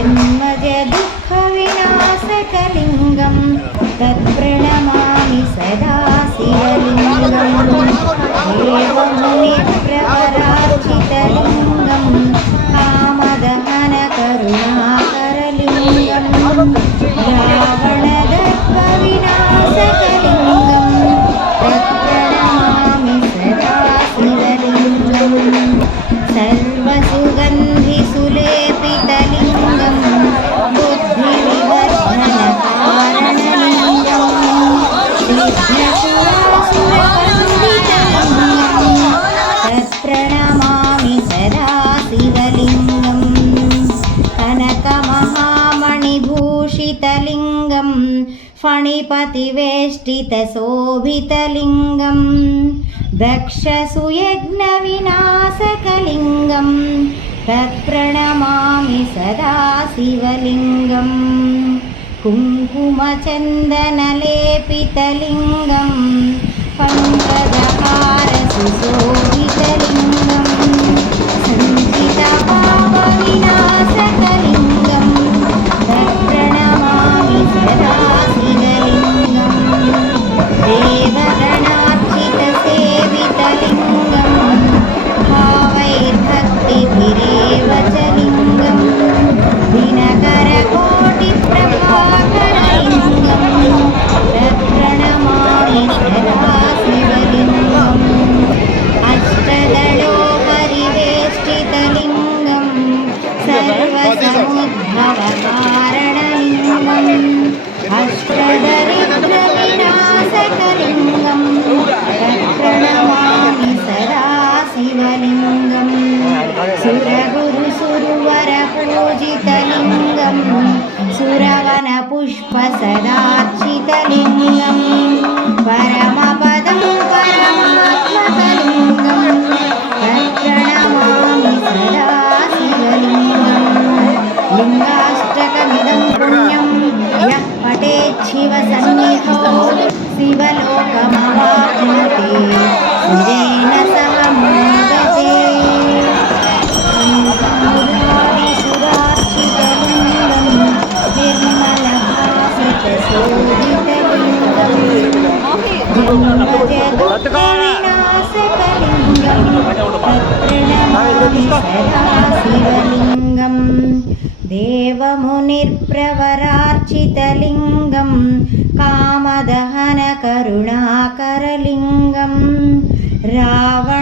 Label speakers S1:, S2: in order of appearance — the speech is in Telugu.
S1: imagine. फणिपतिवेष्टितशोभितलिङ्गं दक्षसुयज्ञविनाशकलिङ्गं तत्प्रणमामि सदा शिवलिङ्गं कुङ्कुमचन्दनलेपितलिङ्गं पङ्क सुरगुरु सुरवनपुष्पसदार्चितलिङ्गं प्रोजितलिङ्गम् శివలింగం దేవమునిర్ప్రవరార్చితలింగం కామదహన కరుణాకరలింగం రావణ